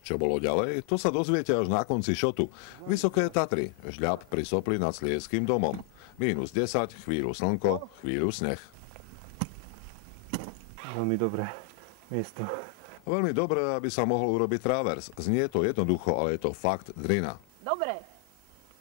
Čo bolo ďalej, to sa dozviete až na konci šotu. Vysoké Tatry, žľab pri Sopli nad Sliezským domom. -10, chvíľu slnko, chvíľu sneh. Veľmi dobré miesto. Veľmi dobré, aby sa mohol urobiť travers. Znie to jednoducho, ale je to fakt drina. Dobre.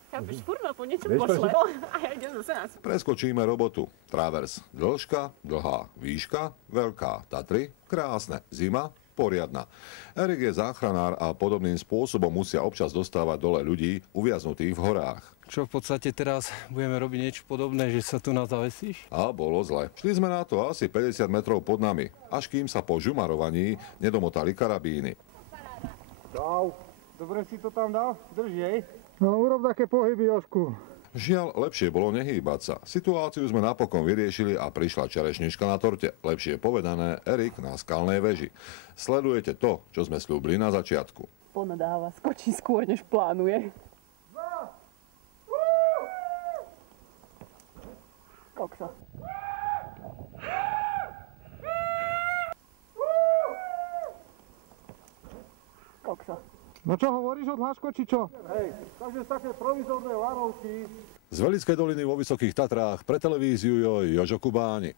Chápeš, furt ma po niečo pošle. A ja idem zase nás. Preskočíme robotu. Travers. Dĺžka, dlhá. Výška, veľká. Tatry, krásne. Zima, poriadna. Erik je záchranár a podobným spôsobom musia občas dostávať dole ľudí uviaznutých v horách. Čo v podstate teraz budeme robiť niečo podobné, že sa tu na zavesíš? A bolo zle. Šli sme na to asi 50 metrov pod nami, až kým sa po žumarovaní nedomotali karabíny. Dal. Dobre si to tam dal? Drž jej. No urob také pohyby, Jožku. Žiaľ, lepšie bolo nehýbať sa. Situáciu sme napokon vyriešili a prišla čerešnička na torte. Lepšie povedané, Erik na skalnej veži. Sledujete to, čo sme sľúbili na začiatku. Ponadáva, skočí skôr, než plánuje. Kokso. Kokso. No čo hovoríš od Hláško, či čo? Hej, takže také provizorné lanovky. Z Velickej doliny vo Vysokých Tatrách pre televíziu Jožo Kubáni.